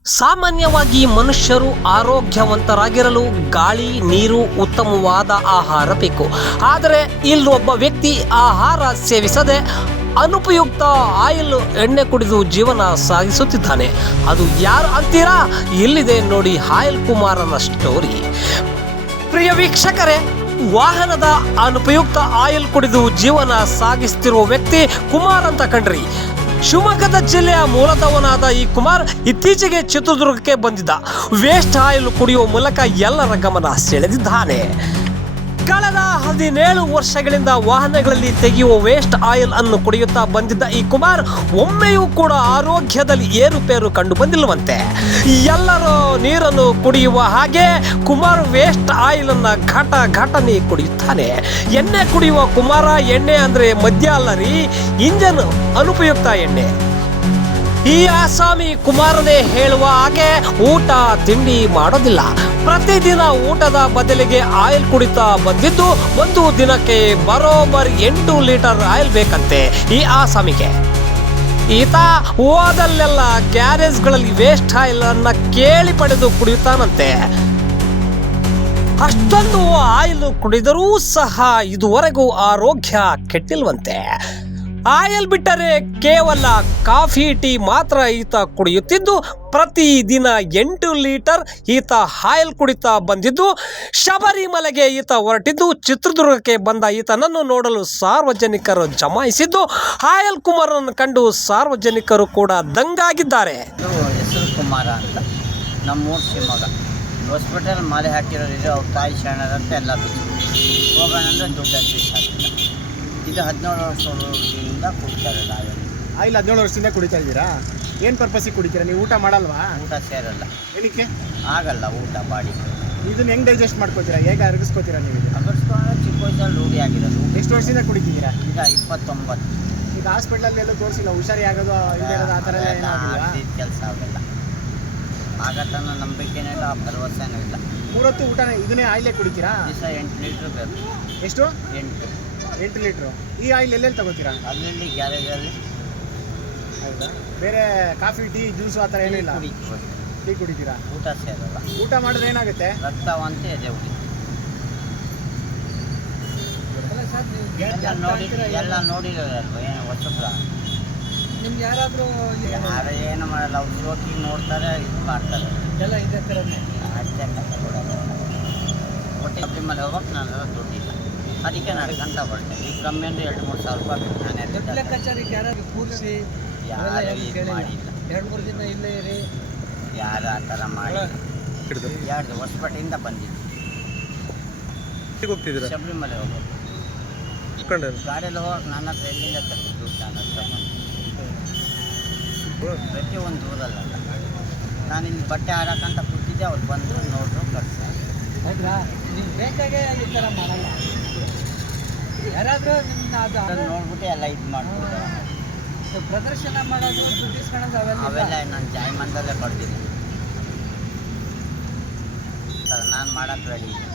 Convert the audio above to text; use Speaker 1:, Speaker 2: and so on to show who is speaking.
Speaker 1: ಸಾಮಾನ್ಯವಾಗಿ ಮನುಷ್ಯರು ಆರೋಗ್ಯವಂತರಾಗಿರಲು ಗಾಳಿ, ನೀರು, ಉತ್ತಮವಾದ ಆಹಾರ ಬೇಕು. ಆದರೆ ಇಲ್ಲೊಬ್ಬ ವ್ಯಕ್ತಿ ಆಹಾರ ಸೇವಿಸದೆ ಅನುಪಯುಕ್ತ ಆಯಿಲ್ ಎಣ್ಣೆ ಕುಡಿದು ಜೀವನ ಸಾಗಿಸುತ್ತಿದ್ದಾನೆ. ಅದು ಯಾರು ಅಂತೀರಾ? ಇಲ್ಲಿದೆ ನೋಡಿ ಆಯಿಲ್ ಕುಮಾರನ ಸ್ಟೋರಿ. ಪ್ರಿಯ ವೀಕ್ಷಕರೇ, ವಾಹನದ ಅನುಪಯುಕ್ತ ಆಯಿಲ್ ಕುಡಿದು ಜೀವನ ಸಾಗಿಸುತ್ತಿರುವ ವ್ಯಕ್ತಿ ಕುಮಾರ್ ಅಂತ ಕಂಡ್ರಿ. ಶಿವಮೊಗ್ಗದ ಜಿಲ್ಲೆಯ ಮೂಲದವನಾದ ಈ ಕುಮಾರ್ ಇತ್ತೀಚೆಗೆ ಚಿತ್ರದುರ್ಗಕ್ಕೆ ಬಂದಿದ್ದ. ವೇಸ್ಟ್ ಆಯಿಲ್ ಕುಡಿಯುವ ಮೂಲಕ ಎಲ್ಲರ ಗಮನ ಸೆಳೆದಿದ್ದಾನೆ. ಕಳೆದ 17 ವರ್ಷಗಳಿಂದ ವಾಹನಗಳಲ್ಲಿ ತೆಗೆಯುವ ವೇಸ್ಟ್ ಆಯಿಲ್ ಅನ್ನು ಕುಡಿಯುತ್ತಾ ಬಂದಿದ್ದ ಈ ಕುಮಾರ್ ಒಮ್ಮೆಯೂ ಕೂಡ ಆರೋಗ್ಯದಲ್ಲಿ ಏರುಪೇರು ಕಂಡು ಬಂದಿಲ್ಲವಂತೆ. ಎಲ್ಲರೂ ನೀರನ್ನು ಕುಡಿಯುವ ಹಾಗೆ ಕುಮಾರ್ ವೇಸ್ಟ್ ಆಯಿಲ್ ಅನ್ನ ಘಟನೆ ಕುಡಿಯುತ್ತಾನೆ. ಎಣ್ಣೆ ಕುಡಿಯುವ ಕುಮಾರ, ಎಣ್ಣೆ ಅಂದ್ರೆ ಮದ್ಯ ಅಲ್ಲ ರೀ, ಇಂಜನ್ ಅನುಪಯುಕ್ತ ಎಣ್ಣೆ. ಈ ಆಸಾಮಿ ಕುಮಾರನೇ ಹೇಳುವ ಹಾಗೆ ಊಟ ತಿಂಡಿ ಮಾಡೋದಿಲ್ಲ. ಪ್ರತಿದಿನ ಊಟದ ಬದಲಿಗೆ ಆಯಿಲ್ ಕುಡಿತಾ ಬಂದಿದ್ದು ಒಂದು ದಿನಕ್ಕೆ ಬರೋಬ್ಬರ್ 8 ಲೀಟರ್ ಆಯಿಲ್ ಬೇಕಂತೆ ಈ ಆಸಾಮಿಗೆ. ಈತ ಹೋದಲ್ಲೆಲ್ಲ ಗ್ಯಾರೇಜ್ಗಳಲ್ಲಿ ವೇಸ್ಟ್ ಆಯಿಲ್ ಅನ್ನ ಕೇಳಿ ಪಡೆದು ಕುಡಿಯುತ್ತಾನಂತೆ. ಅಷ್ಟೊಂದು ಆಯಿಲ್ ಕುಡಿದರೂ ಸಹ ಇದುವರೆಗೂ ಆರೋಗ್ಯ ಕೆಟ್ಟಿಲ್ವಂತೆ. ಆಯಿಲ್ ಬಿಟ್ಟರೆ ಕೇವಲ ಕಾಫಿ, ಟೀ ಮಾತ್ರ ಈತ ಕುಡಿಯುತ್ತಿದ್ದು ಪ್ರತಿದಿನ 8 ಲೀಟರ್ ಈತ ಆಯಿಲ್ ಕುಡಿತಾ ಬಂದಿದ್ದು. ಶಬರಿಮಲೆಗೆ ಈತ ಹೊರಟಿದ್ದು. ಚಿತ್ರದುರ್ಗಕ್ಕೆ ಬಂದ ಈತನನ್ನು ನೋಡಲು ಸಾರ್ವಜನಿಕರು ಜಮಾಯಿಸಿದ್ದು ಆಯಿಲ್ ಕುಮಾರನ್ನು ಕಂಡು ಸಾರ್ವಜನಿಕರು ಕೂಡ ದಂಗಾಗಿದ್ದಾರೆ.
Speaker 2: ಹೆಸರು ಕುಮಾರ ಅಂತ, ನಮ್ಮೂರು ಶಿವಮೊಗ್ಗ. ಹಾಸ್ಪಿಟಲ್ ಮಾಲೆ ಹಾಕಿರೋದಿದೆ, ಅವ್ರ ತಾಯಿ ಶರಣರಂತ ಎಲ್ಲ ಬಿಟ್ಟು ಹೋಗೋಣ ಅಂದರೆ ದುಡ್ಡು ಹಾಕಿಲ್ಲ. ಇದು 17 ವರ್ಷದಿಂದ ಕುಡಿತಾರೆ
Speaker 3: ಆಯಿಲ್. 17 ವರ್ಷದಿಂದ ಕುಡಿತಾ ಇದ್ದೀರಾ? ಏನು ಪರ್ಪಸ್ಸಿಗೆ ಕುಡಿತೀರಾ ನೀವು? ಊಟ ಮಾಡಲ್ವಾ?
Speaker 2: ಊಟ ಸೇರಲ್ಲ.
Speaker 3: ಏನಕ್ಕೆ
Speaker 2: ಆಗಲ್ಲ ಊಟ ಬಾಡಿ.
Speaker 3: ಇದನ್ನ ಹೆಂಗೆ ಡೈಜೆಸ್ಟ್ ಮಾಡ್ಕೋತೀರಾ? ಹೇಗೆ ಅರಗಿಸ್ಕೋತೀರಾ ನೀವು?
Speaker 2: ಅಗರ್ಸ್ಕೊಂಡ್ರೆ ಚಿಕ್ಕ ವಯಸ್ಸಲ್ಲಿ ರೂಢಿ ಆಗಿರೋದು.
Speaker 3: ಎಷ್ಟು ವರ್ಷದಿಂದ ಕುಡಿತಿದ್ದೀರಾ?
Speaker 2: ಈಗ 29.
Speaker 3: ಈಗ ಹಾಸ್ಪಿಟ್ಲಲ್ಲಿ ಎಲ್ಲೂ ತೋರಿಸಿಲ್ಲ? ಹುಷಾರಿ ಆಗೋದು ಇಲ್ಲದೆ ಇರೋದು ಆ ಥರ ಎಲ್ಲ
Speaker 2: ಕೆಲಸ ಆಗಲ್ಲ. ಆಗತ್ತನ್ನ ನಂಬಿಕೆನಿಲ್ಲ, ಭರವಸೆನೂ ಇಲ್ಲ.
Speaker 3: 3 ಹೊತ್ತು ಊಟ ಇದನ್ನೇ ಆಯಿಲೇ ಕುಡಿತೀರಾ?
Speaker 2: ದಿವಸ 8 ಲೀಟ್ರ್ ಬೇಕು.
Speaker 3: ಎಷ್ಟು?
Speaker 2: 8
Speaker 3: ಲೀಟ್ರು. ಈ ಆಯಿಲ್ ಎಲ್ಲೆಲ್ಲಿ ತಗೋತೀರಾ?
Speaker 2: ಅಲ್ಲಿ ಗ್ಯಾರೇಜಲ್ಲಿ.
Speaker 3: ಹೌದಾ? ಬೇರೆ ಕಾಫಿ, ಟೀ, ಜ್ಯೂಸು ಆ ಥರ ಏನೂ ಇಲ್ಲ? ಟೀ ಕುಡಿತೀರಾ?
Speaker 2: ಊಟ ಸೇರಲ್ಲ.
Speaker 3: ಊಟ ಮಾಡಿದ್ರೆ ಏನಾಗುತ್ತೆ?
Speaker 2: ರಕ್ತವಂತೆ ಎದೆ ಉಳಿ ಎಲ್ಲ ನೋಡಿರೋದಲ್ವ, ಏನು ಹೊಸಬ್ರ
Speaker 3: ನಿಮ್ಗೆ ಯಾರಾದರೂ
Speaker 2: ಯಾರು ಏನು ಮಾಡಲ್ಲ. ಅವ್ರು ಶೋಕಿಗೆ ನೋಡ್ತಾರೆ, ಇದು ಮಾಡ್ತಾರೆ
Speaker 3: ಎಲ್ಲ ಇದೇ ಥರನೇ
Speaker 2: ಅಷ್ಟೇ. ಒಟ್ಟೆ ಶಬರಿಮಲೆ ಹೋಗೋಕೆ ನನ್ನ ದುಡ್ಡಿಲ್ಲ, ಅದಕ್ಕೆ ನಡ್ಕೊಂತ ಬರ್ತೇನೆ. ಈಗ ಕಮ್ಮಿ ಅಂದರೆ 2-3 ಸಾವಿರ ರೂಪಾಯಿ ಬೇಕು. ನಾನು
Speaker 3: ಲೆಕ್ಕಾಚಾರಕ್ಕೆ ಯಾರಾದ್ರು ಕೂರಿಸಿ
Speaker 2: ಯಾರು ಇದು ಮಾಡಿಲ್ಲ.
Speaker 3: 2-3 ದಿನ ಇಲ್ಲೇ ಇರಿ.
Speaker 2: ಯಾರು ಆ ಥರ ಮಾಡಿಲ್ಲ. 2 ಹೊಸಪೇಟೆಯಿಂದ ಬಂದಿದ್ದು. ಶಬರಿಮಲೆ ಹೋಗೋದು ಗಾಡಿಯಲ್ಲಿ ಹೋಗೋಕೆ ನನ್ನ ಹತ್ರ ಎಲ್ಲಿಂದ ತರ್ತೀನಿ ದುಡ್ಡು? ನನ್ನ ಹತ್ರ ಬಂದು ಪ್ರತಿಯೊಂದು ಊರಲ್ಲ. ನಾನು ಇಲ್ಲಿ ಬಟ್ಟೆ ಹಾರಕ್ಕಂತ ಕೂತಿದ್ದೆ, ಅವ್ರು ಬಂದರು, ನೋಡಿದ್ರು, ಕಳಿಸಿ.
Speaker 3: ಹೌದ್ರಾ? ನೀವು ಬೇಕಾಗೆ ಈ ಥರ ಮಾಡಲ್ಲ. ಯಾರಾದರೂ ನಿಮ್ಮನ್ನ ಅದು
Speaker 2: ನೋಡ್ಬಿಟ್ಟು ಎಲ್ಲ ಇದು ಮಾಡ್ಬಿಡ್ತಾರೆ.
Speaker 3: ಪ್ರದರ್ಶನ ಮಾಡೋದು, ದುಡ್ಡಿಸ್ಕೊಳ್ಳೋದು
Speaker 2: ಅವೆಲ್ಲ ನಾನು ಜಾಯಮಂದಲ್ಲೇ ಬರ್ತೀನಿ. ನಾನು ಮಾಡೋಕ್ಕೆ ರೆಡಿ.